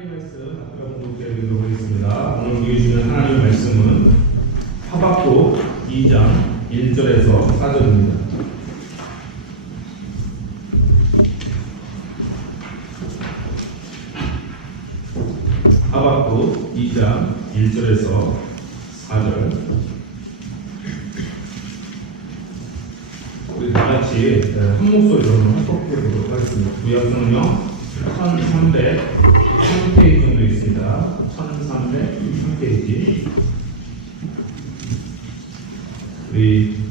하나님의 말씀 앞으로 공독해드리도록 하겠습니다. 오늘 우리 주시는 하나님의 말씀은 하박국 2장 1절에서 4절입니다. 하박국 2장 1절에서 4절. 우리 다같이 한 목소리로 합독해 보도록 하겠습니다. 구약성경 1303페이지 정도 있습니다. 1303페이지. 우리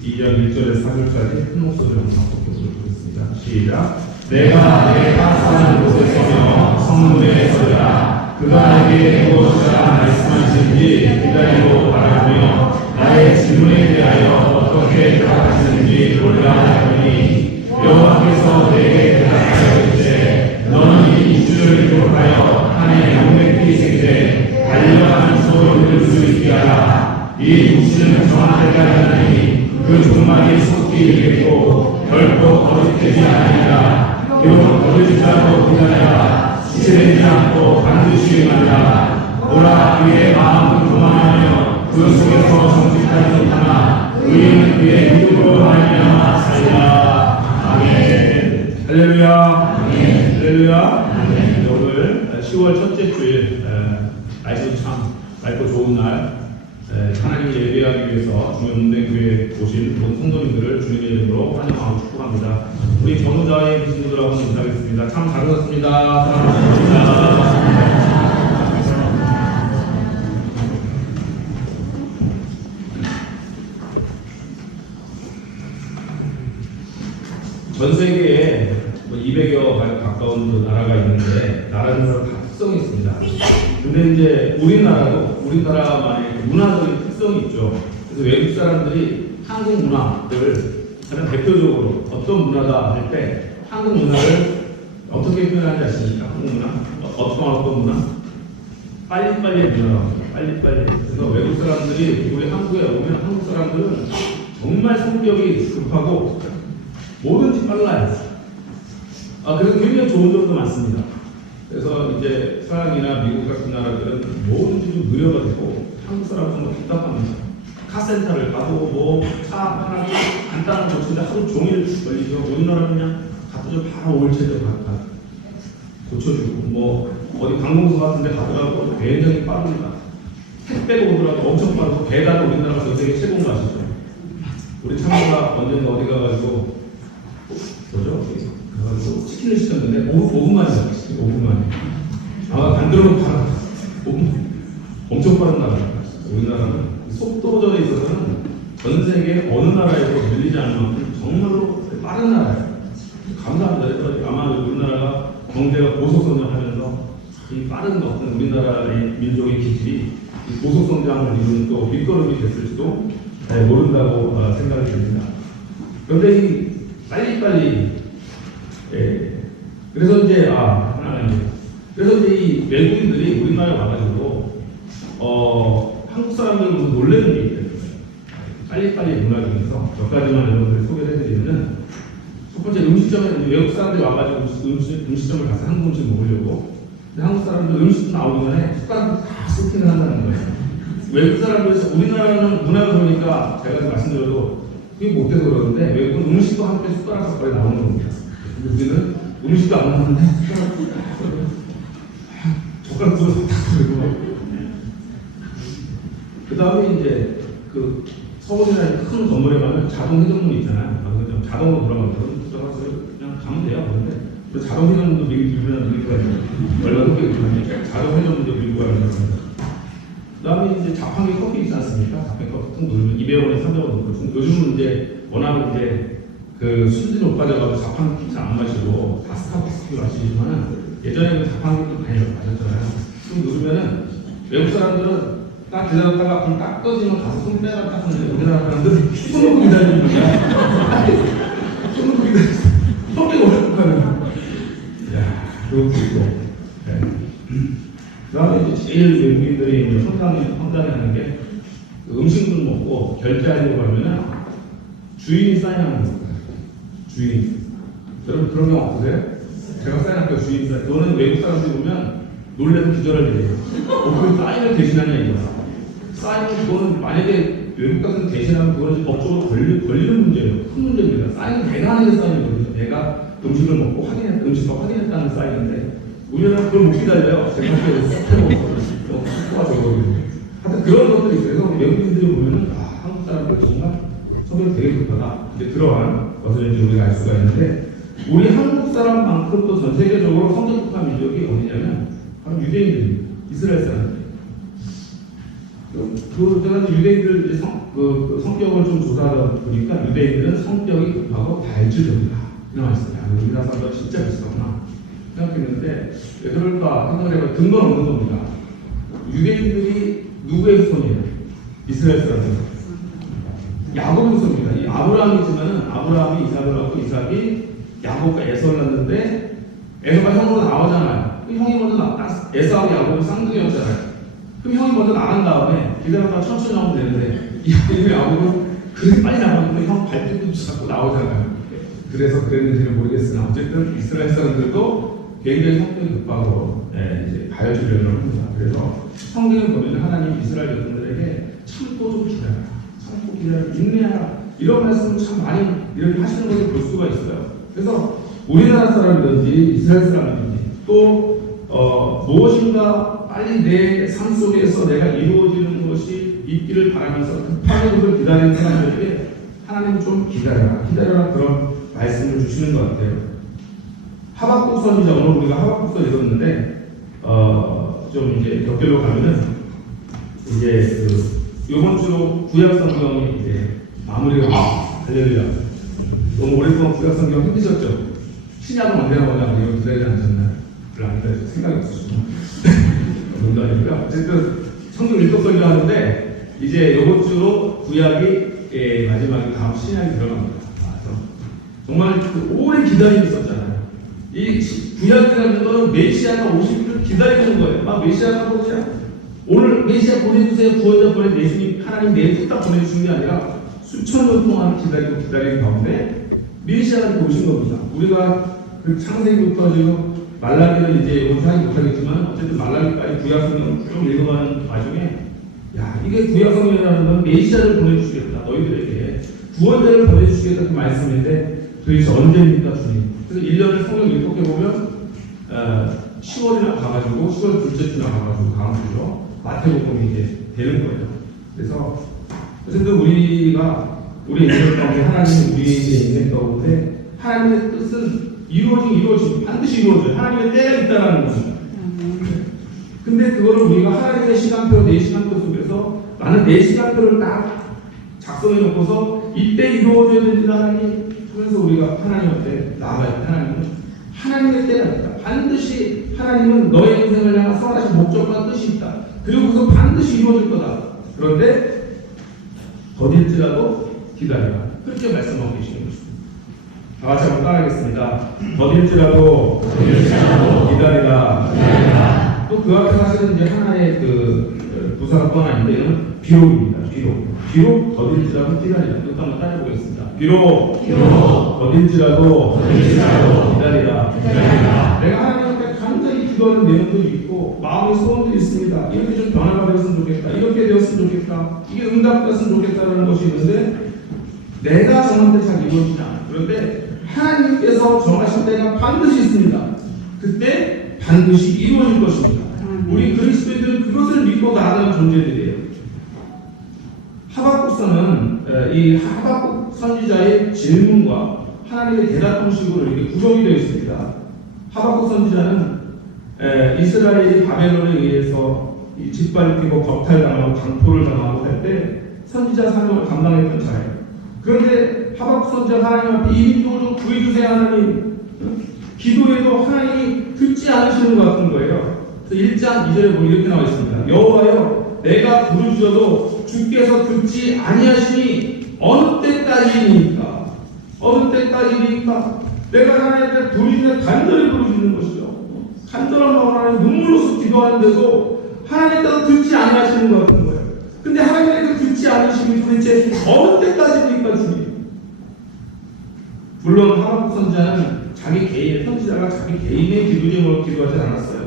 2장 1절에서 4절까지 한 목소리로 합독해 보도록 하겠습니다. 시작. 내가 내 사는 곳에 서며 성문에 서야 그가 내게 무엇이라 말씀하시는지 기다리고 바라보며 나의 질문에 대하여 어떻게 대답하시는지 몰라 하더니 여호와께서 내게 대답하시되 너는 이 주를 기록하여 한해 용맥이 생되 달려가는 소를 들을 수 있게 하라. 이 묵시는 정한 때가 되나니 그 종말이 속히 이르겠고 결코 거짓되지 아니하리라. 비록 거짓자도 기다려라. 지체되지 않고 반드시 응하리라. 오라 그의 마음은 교만하며 그 속에서 정직하지 못하나 의인은 그의 믿음으로 말미암아 살리라. 아멘. 할렐루야. 아멘. 할렐루야. 아멘. 오늘 10월 첫째 주일 날씨 참 맑고 좋은 날 하나님을 예배하기 위해서 주님문대교회에 오신 모든 성도님들을 주님의 이름으로 환영하고 축복합니다. 우리 전우자의 교수님들하고 인사하겠습니다. 참 잘하셨습니다. 감사합니다. 전 세계에 200여 가까운 나라가 있는데 나라들마다 다 특성이 있습니다. 근데 이제 우리나라만의 문화적인 특성이 있죠. 그래서 외국 사람들이 한국 문화를 가장 대표적으로 어떤 문화다 할 때 한국 문화를 어떻게 표현하는지 아십니까? 한국 문화? 어떤 문화? 빨리빨리의 문화라고 합니다. 빨리빨리. 그래서 외국 사람들이 우리 한국에 오면 한국 사람들은 정말 성격이 급하고 뭐든지 빨라요. 그래서 굉장히 좋은 점도 많습니다. 그래서 이제 서양이나 미국 같은 나라들은 뭐든지 좀 느려가지고 한국 사람은 정말 답답합니다. 카센터를 가도 뭐 차 하나 간단한 거 고치는데 하루 종일 걸리죠. 우리나라는 그냥 갖다 줘 바로 올체도 갖다 고쳐주고 뭐 어디 관공서 같은 데 가더라도 굉장히 빠릅니다. 택배가 오더라도 엄청 빠르고 배달도 우리나라가 전 세계 최고인 거 아시죠? 우리 참모가 언젠가 어디 가가지고 뭐죠? 그래가지고 치킨을 시켰는데 5분 만이었어요. 5분 만에. 안 들어오면 바로 5분. 엄청 빠른 나라입니다. 우리나라는 속도전에 있어서는 전 세계 어느 나라에도 밀리지 않을 만큼 정말로 빠른 나라예요. 감사합니다. 그래서 아마 우리나라가 경제가 고속성장하면서 이 빠른 어떤 우리나라의 민족의 기질이 고속성장을 이루는 또 밑거름이 됐을지도 모른다고 생각이 듭니다. 그런데 이 빨리빨리 그래서 이제 그래서 이제 이 외국인들이 우리나라에 와가지고 한국 사람들 보고 놀라는 게 있거든요. 빨리빨리 문화 중에서 몇 가지만 여러분들 소개를 해드리면은 첫 번째 음식점에 외국 사람들이 와가지고 음식점을 가서 한국 음식 먹으려고 근데 한국 사람들 음식 나오기 전에 숟가락을 다 세팅을 한다는 거예요. 외국 사람들에서 우리나라는 문화가 그러니까 제가 말씀드려도 그게 못돼서 그러는데 외국은 음식도 함께 숟가락과 거의 나오는 겁니다. 근데 우리는 음식도 안 나오는데 젓가락 들어서 딱 들고 그 다음에 이제 그 서울이나 큰 건물에 가면 자동 회전문 있잖아요. 자동으로 돌아가거든요. 그냥 가면 돼요. 그런데 그 자동 회전문도 밀고 가는 얼마나 그렇게 자동 회전문도 밀고 가는 겁니다. 그 다음에 이제 자판기 커피 있지 않습니까? 자판기 커피 통 누르면 200원에 300원 넣고 요즘은 이제 워낙 이제 그 수준이 높아져가지고 자판기 잘 안 마시고 다 스타벅스 마시지만은 예전에는 자판기도 많이 마셨잖아요. 좀 누르면은 외국 사람들은 딱 기다렸다가 불 딱 꺼지면 가서 손 빼다가 딱 하는데 우리나라 사람들은 손 놓고 기다리는 거야. 손 놓고 기다리는 손 빼고 오셨다는 거야. 그것도 있고. 그 다음에 이제 제일 외국인들이 황당해하는 게 그 음식을 먹고 결제하려고 하면은 주인이 사인하는 거예요. 주인. 여러분 그런 경 없으세요? 제가 사인할게요. 주인 사인. 그거는 외국 사람들이 보면 놀래서 기절할 일이에요. 그 사인을 대신하냐 이거야. 사인은 그거는 만약에 외국 같은 데 대신하면 그거는 법적으로 걸리는 문제예요. 큰 문제입니다. 사인은 내가 하는 게 사인이거든요. 내가 음식을 먹고 음식과 확인했다는 사인인데 우리나라 그걸 못 기다려요. 제가 학교에서 숙소가 저거거든요. 하여튼 그런 것들이 있어요. 그래서 외국인들이 보면은 한국 사람들 정말 성격이 되게 급하다. 이제 들어간 것을 이제 우리가 알 수가 있는데 우리 한국 사람만큼 또 전 세계적으로 성격 급한 민족이 어디냐면 바로 유대인들입니다. 이스라엘 사람들. 제가 유대인들 성격을 좀 조사하다 보니까 유대인들은 성격이 급하고 다혈질적이다. 이런 말씀이에요. 우리나라 사람들 진짜 비슷하구나 생각했는데 왜 그럴까 생각을 해보면 근거는 없는 겁니다. 유대인들이 누구의 후손이에요? 이스라엘 사람들. 야곱의 후손입니다. 이 아브라함이지만은 아브라함이 이삭을 낳고 이삭이 야곱과 에서를 낳는데 에서가 형으로 나오잖아요. 그 형이 먼저 에서하고 야곱은 쌍둥이였잖아요. 그럼 형이 먼저 나간 다음에 기다렸다가 천천히 나오면 되는데 이 야곱은 그렇게 빨리 나가면 형 발뒤꿈 잡고 나오잖아요. 그래서 그랬는지는 모르겠으나 어쨌든 이스라엘 사람들도 굉장히 성격이 급하고 이제 다혈질을 합니다. 그래서 성경에 보면 하나님 이스라엘 여러분들에게 참고 좀 기다려라, 참고 기다려라, 인내하라 이런 말씀을 참 많이 이렇게 하시는 것을 볼 수가 있어요. 그래서 우리나라 사람이든지 이스라엘 사람이든지 또 무엇인가 빨리 내 삶 속에서 내가 이루어지는 것이 있기를 바라면서 급하게 그걸 기다리는 사람들에게 하나님 좀 기다려라 그런 말씀을 주시는 것 같아요. 하박국 선지자 오늘 우리가 하박국서 읽었는데 좀 이제 곁들여 가면은 이제 이번 주로 구약 성경이 이제 마무리가 할렐루야. 너무 오랫동안 구약 성경 힘드셨죠? 신약은 언제 나오냐 이거 기다리지 않으셨나요? 별로 안 기다리죠. 생각이 없으시죠? 농담이고요. 어쨌든 성경 읽었어야 하는데 이제 이번 주로 구약이 마지막에 다음 신약이 들어갑니다. 정말 그 오래 기다림이 있었잖아요. 이 구약이라는 건 메시아가 오시기를 기다리는 거예요. 막 메시아가 보자. 오늘 메시아 보내주세요. 구원자 보내 예수님 하나님 내일 딱 보내주신 게 아니라 수천 년 동안 기다리는 가운데 메시아가 이렇게 오신 겁니다. 우리가 그 창세기부터 지금 말라기는 이제 오늘 하지 못하겠지만 어쨌든 말라기까지 구약성경 쭉 읽어가는 와중에 야 이게 구약성경이라는 건 메시아를 보내주시겠다. 너희들에게 구원자를 보내주시겠다 그 말씀인데 도대체 언제입니까 주님? 그래서 1년을 성경 읽어보면 10월이나 가가지고 10월 둘째 주나 가가지고 다음 주죠. 마태복음이 이제 되는 거예요. 그래서 어쨌든 우리가 우리 인생 가운데 하나님이 우리의 인생 가운데 하나님의 뜻은 이루어진 반드시 이루어져요. 하나님의 때가 있다는 것입니다. 근데 그거를 우리가 하나님의 시간표, 내 시간표 속에서 나는 내 시간표를 딱 작성해 놓고서 이때 이루어져야 됩니다 하나님 하면서 우리가 하나님한테 나아가야 돼. 하나님의 때가 있다. 반드시 하나님은 너의 인생을 향한 선하신 목적과 뜻이 있다. 그리고서 반드시 이루어질 거다. 그런데 더딜지라도 기다려라. 그렇게 말씀하고 계시는 것입니다. 다 같이 한번 따라하겠습니다. 더딜지라도 기다리라. 또 그 앞에 사실은 이제 하나의 그 부사가 또 하나 있는데 이건 비록입니다. 비록 더딜지라도 기다리라. 이것도 한번 따라해보겠습니다. 비록 더딜지라도 기다리라. 내가 하나님께 간절히 기도하는 내용들이 있고 마음의 소원들이 있습니다. 이렇게 좀 변화가 되었으면 좋겠다. 이렇게 되었으면 좋겠다. 이게 응답됐으면 좋겠다는 것이 있는데 내가 정한 때 잘 이루어지지 않아요. 그런데 하나님께서 정하신 때가 반드시 있습니다. 그때 반드시 이루어질 것입니다. 우리 그리스도인들은 그것을 믿고 나아가는 존재들이에요. 하박국서는 이 하박국 선지자의 질문과 하나님의 대답 형식으로 이렇게 구성이 되어 있습니다. 하박국 선지자는 이스라엘이 바벨론에 의해서 짓밟히고 겁탈당하고 강포를 당하고 할 때 선지자 사명을 감당했던 자예요. 그런데 하박국 선지자 하나님 앞에 이 민족을 좀 구해주세요 하나님. 기도해도 하나님이 듣지 않으시는 것 같은 거예요. 그래서 1장 2절에 보면 이렇게 나와 있습니다. 여호와여 내가 부르짖어도 주께서 듣지 아니하시니 어느 때까지입니까? 어느 때까지입니까? 내가 하나님께 부르짖는 간절히 부르짖는 것이죠. 간절한 마음으로 하나님 눈물로서 기도하는데도 하나님께서 듣지 아니하시는 것 같은 거예요. 근데 하나님께서 듣지 않으시니 도대체 어느 때까지입니까 주님? 물론 하박국 선지자는 자기 개인의 선지자가 자기 개인의 기도 제목으로 기도하지 않았어요.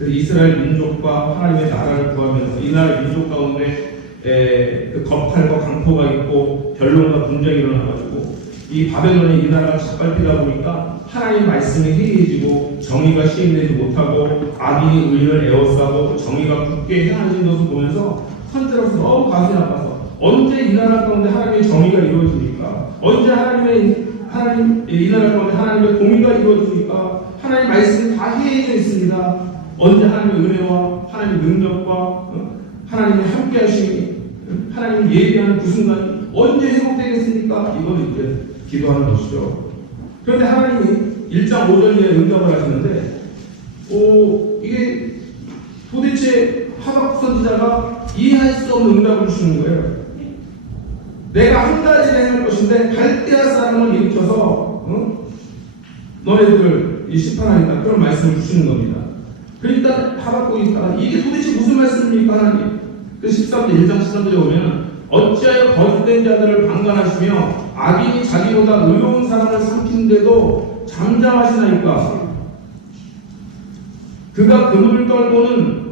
그래서 이스라엘 민족과 하나님의 나라를 구하면서 이 나라 민족 가운데 그 겁탈과 강포가 있고 변론과 분쟁이 일어나가지고 이 바벨론의 이 나라가 짓밟히다 보니까 하나님 말씀이 해이해지고 정의가 시행되지 못하고 악인이 의인을 에워싸고 정의가 굳게 행하는 것을 보면서 선지자로서 너무 가슴이 아파서 언제 이 나라 가운데 하나님의 정의가 이루어집니까? 언제 이 나라 가운데 하나님의 공의가 이루어집니까? 하나님 말씀이 다 해이해져 있습니다. 언제 하나님의 은혜와 하나님의 능력과 하나님의 함께 하심이 하나님을 예비하는 그 순간이 언제 회복되겠습니까? 이걸 이제 기도하는 것이죠. 그런데 하나님이 1장 5절에 응답을 하시는데 이게 도대체 하박국 선지자가 이해할 수 없는 응답을 주시는 거예요. 내가 한 가지 행할 것인데 갈대아 사람을 일으켜서 너네들 심판하겠다, 그런 말씀을 주시는 겁니다. 그러니까 하박국이 이게 도대체 무슨 말씀입니까 하나님? 그 13절 1장 13절에 보면 어찌하여 거짓된 자들을 방관하시며 악인이 자기보다 의로운 사람을 삼키는데도 잠잠하시나이까? 그가 그물을 떨고는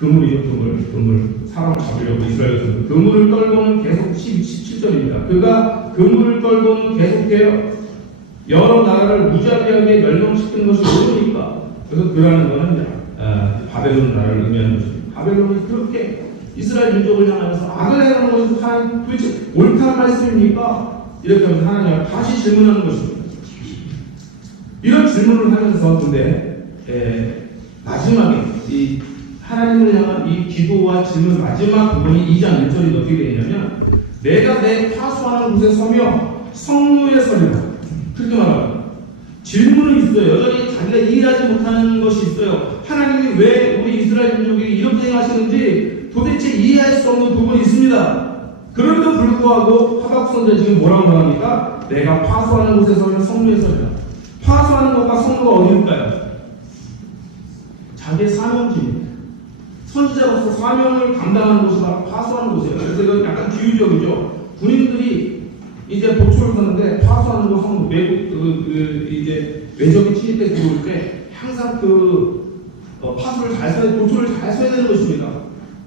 그물 사람 잡으려고 이스라엘에서 그물을 떨고는 계속 17절입니다. 그가 그물을 떨고는 계속해요. 여러 나라를 무자비하게 멸망시키는 것이 옳으니까. 그래서 그라는 것은 바벨론 나라를 의미하는 것입니다. 바벨론이 그렇게 이스라엘 민족을 향하면서 악을 행하는 것이 하나님 도대체 옳다는 말씀입니까? 이렇게 하면서 하나님을 다시 질문하는 것입니다. 이런 질문을 하면서 근데 마지막에 이 하나님을 향한 이 기도와 질문 마지막 부분이 2장 1절이 어떻게 되냐면 내가 내 파수하는 곳에 서며 성루에 서리라, 그렇게 말합니다. 질문은 있어요. 여전히 자기가 이해하지 못하는 것이 있어요. 하나님이 왜 우리 이스라엘 민족이 이렇게 행하시는지 도대체 이해할 수 없는 부분이 있습니다. 그럼에도 불구하고 하박국 선지자 지금 뭐라고 말합니까? 내가 파수하는 곳에 서면 성루에 서리라. 파수하는 것과 성루가 어디일까요? 자기의 사명지입니다. 선지자로서 사명을 감당하는 곳이 바로 파수하는 곳이에요. 그래서 이건 약간 비유적이죠. 군인들이 이제 보초를 서는데 파수하는 곳 성루, 이제 외적이 침입해 들어올 때 항상 파수를 잘 써야, 보초를 잘 써야 되는 것입니다.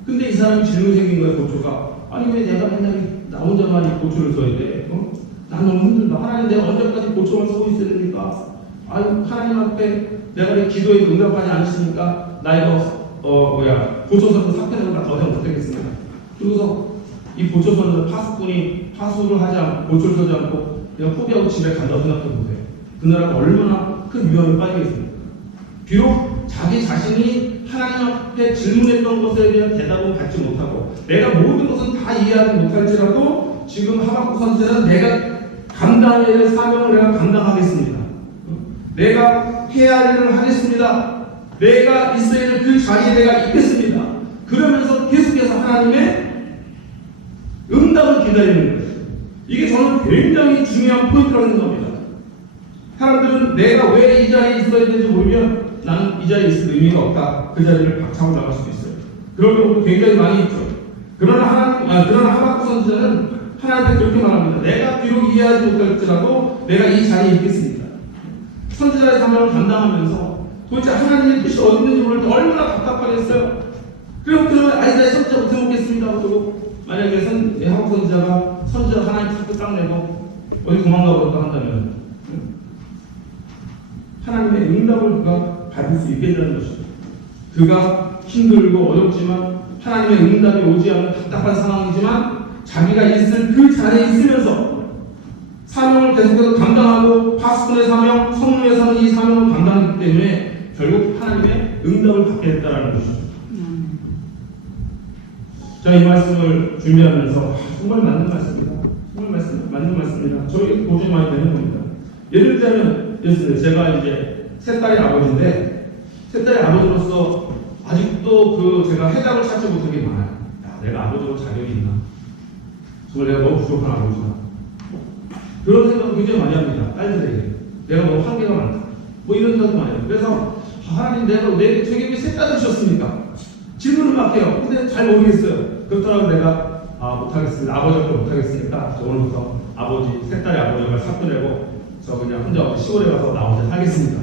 근데 이 사람이 질문이 생긴 거예요. 보초가 아니 왜 내가 맨날 나 혼자만 이 보초를 써야 돼? 난 너무 힘들다. 하나님 내가 언제까지 보초만 쓰고 있어야 됩니까? 아유 하나님 앞에 내가 내 기도에 응답하지 않으시니까 나 이거 보초선도 사퇴하는 거 더 이상 못하겠습니다. 그래서 이 보초선은 파수꾼이 파수를 하지 않고 보초를 서지 않고 그냥 포기하고 집에 간다고 생각해보세요. 그 나라가 얼마나 큰 위험에 빠지겠습니까? 비록 자기 자신이 하나님 앞에 질문했던 것에 대한 대답은 받지 못하고 내가 모든 것은 다 이해하지 못할지라도 지금 하박국 선지자는 내가 감당해야 될 사명을 내가 감당하겠습니다. 내가 해야 할 일을 하겠습니다. 내가 있어야 될 그 자리에 내가 있겠습니다. 그러면서 계속해서 하나님의 응답을 기다리는 거예요. 이게 저는 굉장히 중요한 포인트라고 생각합니다. 사람들은 내가 왜 이 자리에 있어야 되는지 모르면 나는 이 자리에 있을 의미가 없다. 그 자리를 박차고 나갈 수도 있어요. 그런 경우도 굉장히 많이 있죠. 그러나 하박국 선지자는 하나님한테 그렇게 말합니다. 내가 비록 이해하지 못할지라도 내가 이 자리에 있겠습니다. 선지자의 사명을 감당하면서 도대체 하나님의 뜻이 어디 있는지 모를 때 얼마나 답답하겠어요. 그러면 아이자의 선지자 못해 먹겠습니다. 그러고 만약에 하박국 선지자 하나님 자꾸 딱 내고 어디 도망가 버렸다 한다면 하나님의 응답을 그가 받을 수 있게 되는 것입니다. 그가 힘들고 어렵지만 하나님의 응답이 오지 않는 답답한 상황이지만 자기가 있을 그 자리에 있으면서 사명을 계속해서 감당하고 파수꾼의 사명, 성루의 사명, 이 사명을 감당하기 때문에 결국 하나님의 응답을 받게 됐다는 것이죠. 자, 이 말씀을 준비하면서 정말 맞는 말씀입니다. 정말 맞는 말씀입니다. 저에게 도저히 많이 되는 겁니다. 예를 들자면 제가 이제 세 딸의 아버지인데 세 딸의 아버지로서 아직도 제가 해답을 찾지 못한 게 많아요. 야, 내가 아버지로 자격이 있나? 정말 내가 너무 부족한 아버지다. 그런 생각을 굉장히 많이 합니다. 딸들에게. 내가 너무 한계가 많다. 뭐 이런 생각도 많이 해요. 그래서 하나님 내가 제게 왜 세 딸을 주셨습니까? 질문을 막 해요. 근데 잘 모르겠어요. 그렇다고 내가 못하겠습니다. 아버지가 못하겠으니까 오늘부터 세 딸의 아버지가 사표내고 저 그냥 혼자 시골에 가서 나 혼자 살겠습니다.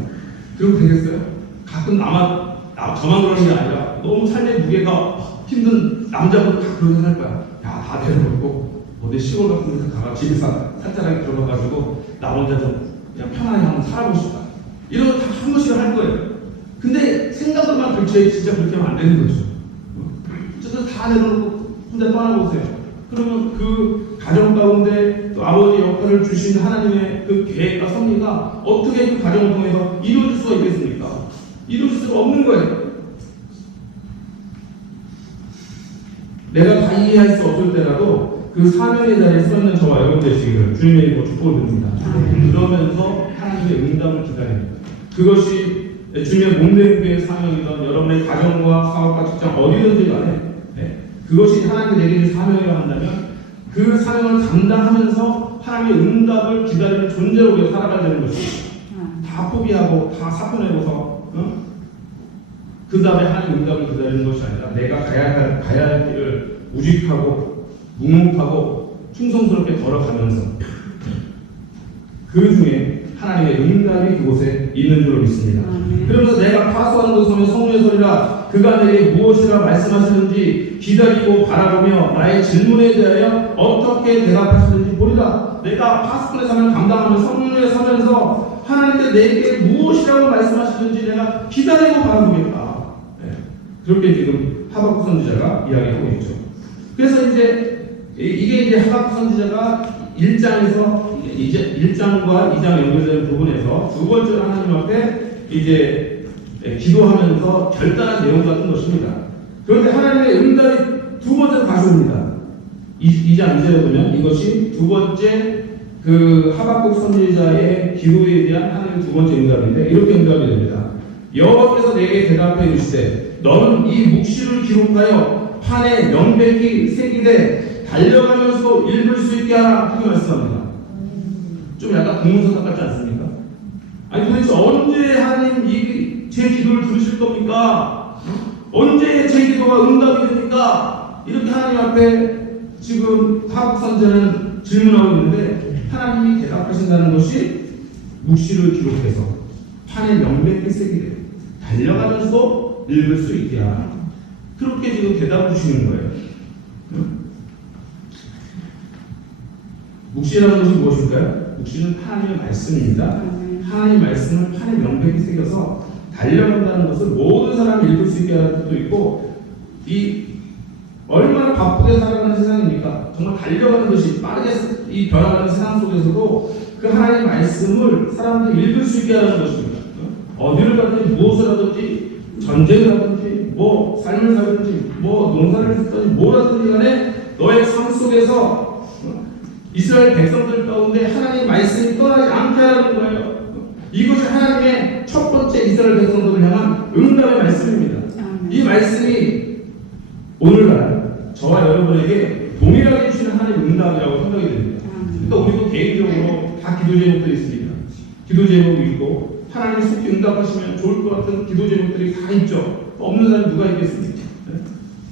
그러면 되겠어요? 가끔 나만 저만 그러는 게 아니라 너무 삶의 무게가 힘든 남자분 다 그런 생각할 거야. 야, 다 내려놓고 어디 시골 같은 데서 가가 집에서 산자락에 들어가가지고 나 혼자 좀 그냥 편안히 한번 살아보고 싶다. 이런 거 다 한 번씩은 할 거예요. 근데 생각만 그렇지 진짜 그렇게 하면 안 되는 거죠. 어쨌든 다 내려놓고 혼자 떠나보세요. 그러면 그 가정 가운데 또 아버지 역할을 주신 하나님의 그 계획과 섭리가 어떻게 그 가정을 통해서 이루어질 수가 있겠습니까? 이루어질 수가 없는 거예요. 내가 다 이해할 수 없을 때라도 그 사명의 자리에 서 있는 저와 여러분 되시기를 주님의 이름으로 축복을 드립니다. 그러면서 하나님의 응답을 기다립니다. 그것이 주님의 몸된 교회의 사명이던 여러분의 가정과 사업과 직장 어디든지 간에 그것이 하나님께 내리는 사명이라고 한다면 그 사명을 감당하면서 하나님의 응답을 기다리는 존재로 우리가 살아가야 되는 것입니다. 다 포기하고 다 사표내고서 그 다음에 하나님의 응답을 기다리는 것이 아니라 내가 가야 할 길을 우직하고 묵묵하고 충성스럽게 걸어가면서 그 중에 하나님의 응답이 그곳에 있는 줄로 믿습니다. 그러면서 내가 파수하는 것을 성령의 소리라 그가 내게 무엇이라 말씀하시는지 기다리고 바라보며 나의 질문에 대하여 어떻게 대답하시는지 보리라. 내가 파수꾼의 삶을 감당하며 성령에 서면서 하나님께 내게 무엇이라고 말씀하시는지 내가 기다리고 바라보겠다. 그렇게 지금 하박국 선지자가 이야기하고 있죠. 그래서 이게 이제 하박국 선지자가 1장에서 이제 1장과 2장 연결되는 부분에서 두 번째로 하나님 앞에 이제 기도하면서 결단한 내용 같은 것입니다. 그런데 하나님의 응답이 두 번째로 가져옵니다. 2장 2절에 보면 이것이 두 번째 그 하박국 선지자의 기도에 대한 하나님의 두 번째 응답인데 이렇게 응답이 됩니다. 여호와께서 내게 대답해 주시되 너는 이 묵시를 기록하여 판에 명백히 새기되 달려가면서 읽을 수 있게 하라. 그렇게 말씀합니다. 좀 약간 공문서답 같지 않습니까? 아니 도대체 언제 하나님 제 기도를 들으실 겁니까? 언제 제 기도가 응답이 됩니까? 이렇게 하나님 앞에 지금 하박국 선지자는 질문하고 있는데 하나님이 대답하신다는 것이 묵시를 기록해서 판에 명백히 새기되 달려가면서 읽을 수 있게 하라. 그렇게 지금 대답을 주시는 거예요. 묵시라는 것이 무엇일까요? 묵시는 하나님의 말씀입니다. 하나님의 말씀을 판에 명백히 새겨서 달려간다는 것을 모든 사람이 읽을 수 있게 하는 뜻도 있고 이 얼마나 바쁘게 살아가는 세상입니까? 정말 달려가는 것이 빠르게 이 변화가는 세상 속에서도 그 하나님의 말씀을 사람들이 읽을 수 있게 하는 것입니다. 어디를 가든지 무엇을 하든지 전쟁을 하든지 뭐 삶을 살든지 뭐 농사를 짓든지 뭐라든지 간에 너의 삶 속에서 이스라엘 백성들 가운데 하나님의 말씀이 떠나지 않게 하라는 거예요. 이것이 하나님의 첫 번째 이스라엘 백성들을 향한 응답의 말씀입니다. 이 말씀이 오늘날 저와 여러분에게 동일하게 주시는 하나님의 응답이라고 생각이 됩니다. 그러니까 우리도 개인적으로 다 기도 제목들이 있습니다. 기도 제목이 있고 하나님이 속히 응답하시면 좋을 것 같은 기도 제목들이 다 있죠. 없는 사람이 누가 있겠습니까?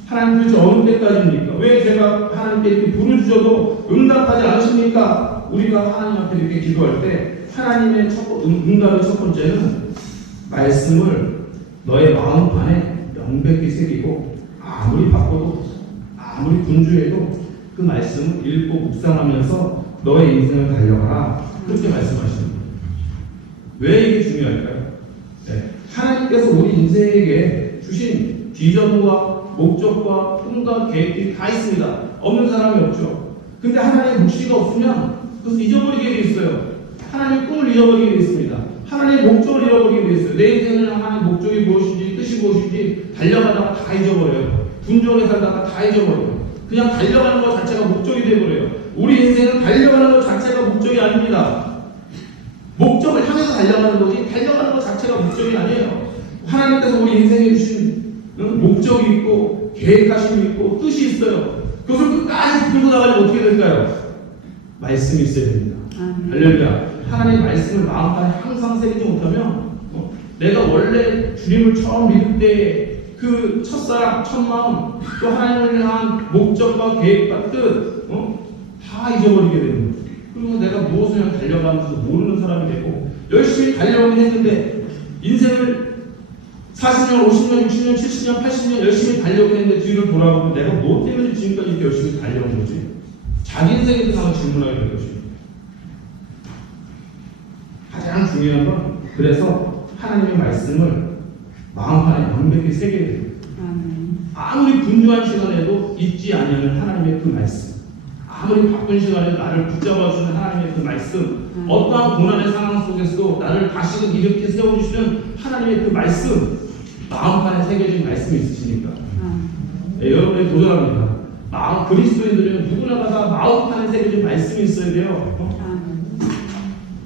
하나님 도대체 어느 때까지입니까? 왜 제가 하나님께 이렇게 부를 주셔도 응답하지 않으십니까? 우리가 하나님 앞에 이렇게 기도할 때 하나님의 응답의 첫 번째는 말씀을 너의 마음 안에 명백히 새기고 아무리 바빠도 아무리 분주해도 그 말씀을 읽고 묵상하면서 너의 인생을 달려가라. 그렇게 말씀하십니다. 왜 이게 중요할까요? 하나님께서 우리 인생에게 주신 비전과 목적과 꿈과 계획이 다 있습니다. 없는 사람이 없죠. 근데 하나님의 묵시가 없으면 그것을 잊어버리게 되어 있어요. 하나님의 꿈을 잊어버리게 되어 있습니다. 하나님의 목적을 잃어버리게 되어 있어요. 내 인생을 하나님의 목적이 무엇인지 뜻이 무엇인지 달려가다가 다 잊어버려요. 분주하게 살다가 다 잊어버려요. 그냥 달려가는 것 자체가 목적이 되어버려요. 우리 인생은 달려가는 것 자체가 목적이 아닙니다. 목적을 향해서 달려가는 거지 달려가는 것 자체가 목적이 아니에요. 하나님께서 우리 인생에 주신 목적이 있고 계획하심이 있고 뜻이 있어요. 그것을 끝까지 풀고 나가려면 어떻게 될까요? 말씀이 있어야 됩니다. 할렐루야. 하나님의 말씀을 마음판에 항상 새기지 못하면 내가 원래 주님을 처음 믿을 때 그 첫사랑, 첫마음, 또 하나님을 향한 목적과 계획과 뜻 다 잊어버리게 되는 거예요. 그리고 내가 무엇을 향해 달려가면서 모르는 사람이 되고 열심히 달려오긴 했는데 인생을 40년, 50년, 60년, 70년, 80년 열심히 달려고 했는데 뒤를 돌아보면 내가 뭐 때문에 지금까지 이렇게 열심히 달려온 거지? 자기 인생에 대해서 한번 질문하게 될 것입니다. 가장 중요한 건 그래서 하나님의 말씀을 마음판에 명백히 새겨야 돼요. 아무리 분주한 시간에도 잊지 않으면 하나님의 그 말씀, 아무리 바쁜 시간에도 나를 붙잡아주는 하나님의 그 말씀, 어떠한 고난의 상황 속에서도 나를 다시금 이렇게 세워주시는 하나님의 그 말씀, 마음판에 새겨진 말씀이 있으십니까? 네, 여러분의 도전합니다. 그리스도인들은 누구나 다 마음판에 새겨진 말씀이 있어야 돼요.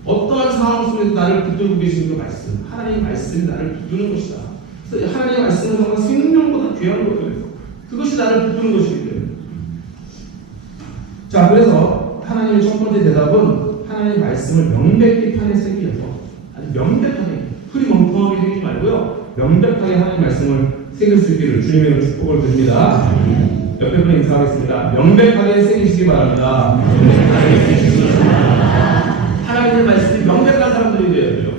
어떠한 상황 속에서 나를 붙들고 계신 그 말씀, 하나님의 말씀이 나를 붙드는 것이다. 그래서 하나님의 말씀은 정말 생명보다 귀한 거예요. 그것이 나를 붙드는 것이기 때문에. 자, 그래서 하나님의 첫 번째 대답은 하나님의 말씀을 명백히 판에 새겨서 아주 명백하게, 흐리멍텅하게 새기지 말고요, 명백하게 하나님의 말씀을 새길 수 있기를 주님의 축복을 드립니다. 옆에 분에 인사하겠습니다. 명백하게 새기시기 바랍니다. 하나님의 말씀이 명백한 사람들이 되어야 돼요.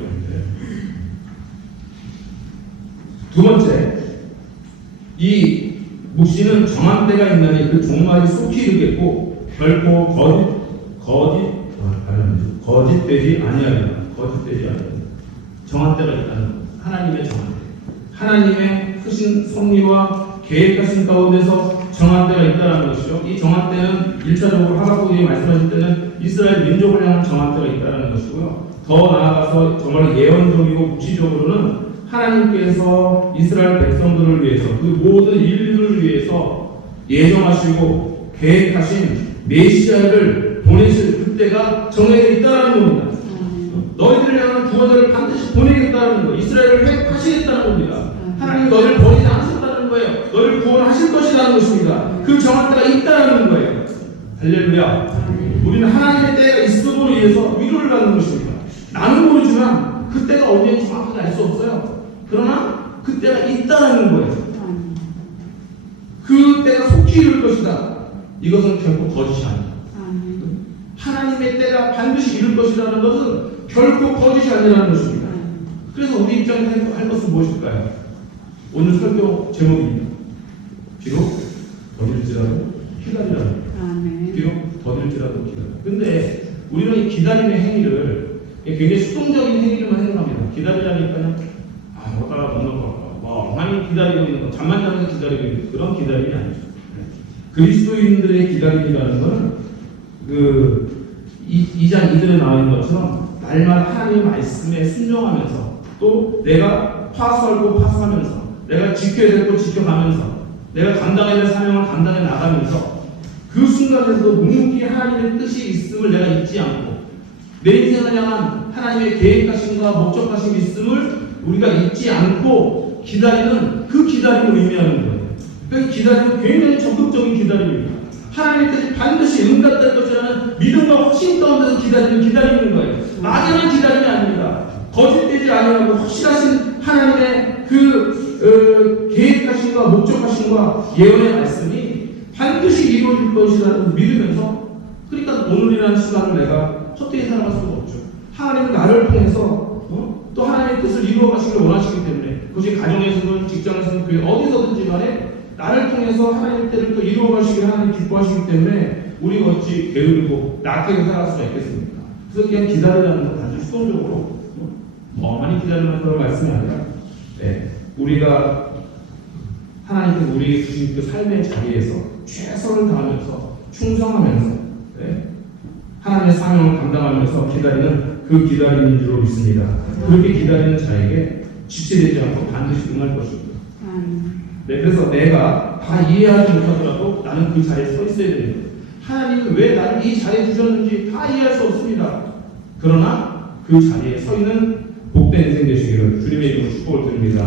두 번째, 이 묵시는 정한 때가 있나니 그 종말이 속히 이르겠고 결코 거짓되지 아니하리라. 거짓되지 아니하리라. 정한 때가 있다는 것. 하나님의 정한 때. 하나님의 크신 섭리와 계획하신 가운데서 정한 때가 있다는 것이죠. 이 정한 때는 1차적으로 하박국이 말씀하실 때는 이스라엘 민족을 향한 정한 때가 있다는 것이고요. 더 나아가서 정말 예언적이고 묵시적으로는 하나님께서 이스라엘 백성들을 위해서 그 모든 인류를 위해서 예정하시고 계획하신 메시아를 보내실 그때가 정해져 있다는 겁니다. 너희들을 향한 구원자를 반드시 보내겠다는 거예요. 이스라엘을 획하시겠다는 겁니다. 하나님 너희를 버리지 않으셨다는 거예요. 너희를 구원하실 것이라는 것입니다. 그 정한 때가 있다는 거예요. 할렐루야. 우리는 하나님의 때가 있음으로 인해서 위로를 받는 것입니다. 나는 모르지만 그 때가 언제인지 정확하게 알 수 없어요. 그러나 그 때가 있다는 거예요. 그 때가 속히 이룰 것이다. 이것은 결코 거짓이 아니다. 하나님의 때가 반드시 이룰 것이라는 것은 결코 거짓이 아니라는 것입니다. 그래서 우리 입장에서 할 것은 무엇일까요? 오늘 설교 제목입니다. 비록 더딜지라도 기다리라. 비록 더딜지라도 기다리라. 근데 우리는 이 기다림의 행위를 굉장히 수동적인 행위를만 생각합니다. 기다리라니까요. 뭐가 없는 거, 많이 기다리고 있는 거, 잠만 자면서 기다리고 있는 그런 기다림이 아니죠. 그리스도인들의 기다림이라는 것은 그 2장 2절에 나와 있는 것처럼 날마다 하나님의 말씀에 순종하면서 또 내가 파수할 거 파수하면서 내가 지켜야 될 거 지켜가면서 내가 감당해야 될 사명을 감당해 나가면서 그 순간에도 묵묵히 하나님의 뜻이 있음을 내가 잊지 않고 내 인생을 향한 하나님의 계획하심과 목적하심이 있음을 우리가 잊지 않고 기다리는 그 기다림을 의미하는 거예요. 그 기다림은 굉장히 적극적인 기다림입니다. 하나님의 뜻이 반드시 응답될 것이라는 믿음과 확신 가운데서 기다리는 거예요. 막연한 기다림이 아닙니다. 거짓되지 아니하고 확실하신 하나님의 그 계획하심과 목적하심과 예언의 말씀이 반드시 이루어질 것이라는 믿으면서, 그러니까 오늘이라는 시간을 내가 헛되이 살아갈 수가 없죠. 하나님은 나를 통해서 또 하나님의 뜻을 이루어 가시길 원하시기 때문에, 그것이 가정에서든 직장에서든 그 어디서든지 간에 나를 통해서 하나님의 뜻을 또 이루어 가시길 하나님 기뻐하시기 때문에 우리가 어찌 게으르고 낙하게 살아갈 수가 있겠습니까? 그래서 그냥 기다리라는 건 아주 수동적으로 많이 기다리는 그런 말씀이 아니라, 우리가 하나님께서 우리에게 주신 그 삶의 자리에서 최선을 다하면서 충성하면서 하나님의 사명을 감당하면서 기다리는 그 기다림인 줄로 믿습니다. 그렇게 기다리는 자에게 지체되지 않고 반드시 응할 것입니다. 그래서 내가 다 이해하지 못하더라도 나는 그 자리에 서 있어야 됩니다. 하나님은 왜 나를 이 자리에 두셨는지 다 이해할 수 없습니다. 그러나 그 자리에 서 있는 복된 인생 되시기를 주님의 이름으로 축복을 드립니다.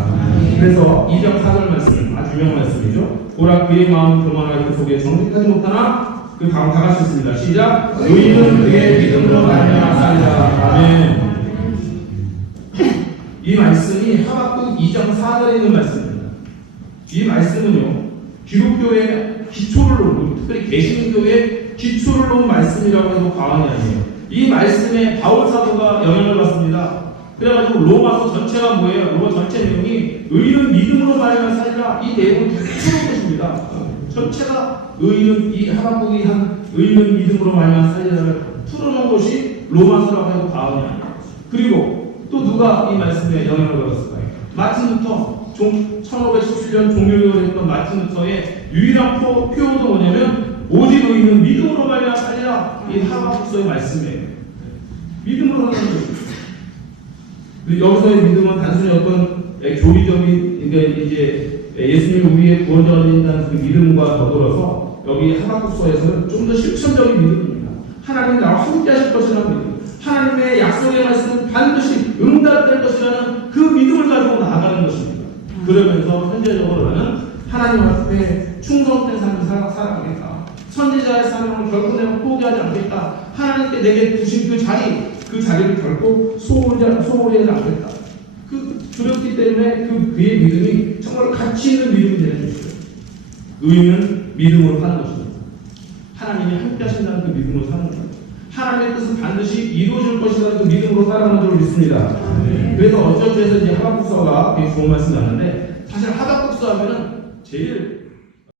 그래서 2장 4절 말씀, 아주 유명한 말씀이죠. 보라 그의 마음 교만하여 그 속에 정직하지 못하나, 그 다음 다 같이 있습니다. 시작. 의인은 그의 믿음으로 말미암아 살리라. 아멘. 이 말씀이 하박국 2장 4절에 있는 말씀입니다. 이 말씀은요, 기독교의 기초를 놓은, 특별히 개신교의 기초를 놓은 말씀이라고 해도 과언이 아니에요. 이 말씀에 바울 사도가 영향을 받습니다. 그래가지고 로마서 전체가 뭐예요? 로마 전체 내용이 의인은 믿음으로 말미암아 살리라. 이 내용을 풀어놓은 것입니다. 전체가 의인은 이 하박국이 한 의인은 믿음으로 말미암아 살리라를 풀어놓은 것이 로마서라고 해도 과언이 아니에요. 그리고 또 누가 이 말씀에 영향을 받았을까요? 마틴 루터 1517년 종교개혁을 했던 마틴 루터의 유일한 표어도 뭐냐면 오직 의인은 믿음으로 말미암아 살리라. 이 하박국서의 말씀이에요. 믿음으로 하는 것입니다. 여기서의 믿음은 단순히 어떤 교리적인 이제 예수님이 우리의 구원자가 된다는 그 믿음과 더불어서 여기 하박국서에서는 좀 더 실천적인 믿음입니다. 하나님 나와 함께 하실 것이라는 믿음, 하나님의 약속의 말씀은 반드시 응답될 것이라는 그 믿음을 가지고 나아가는 것입니다. 그러면서 현재적으로 나는 하나님 앞에 충성된 삶을 살아가겠다. 선지자의 삶을 결코 내가 포기하지 않겠다. 하나님께 내게 주신 그 자리를 결코 소홀히 하지 않겠다. 그렇기 때문에 그의 믿음이 정말 가치 있는 믿음이 되는 것이죠. 의인은 믿음으로 사는 것입니다. 하나님이 함께 하신다는 그 믿음으로 사는 거예요. 하나님의 뜻은 반드시 이루어질 것이라는 그 믿음으로 살아가는 줄 믿습니다. 그래서 어쩌저에서 이제 하박국서가 되게 좋은 말씀이 나는데, 사실 하박국서 하면은 제일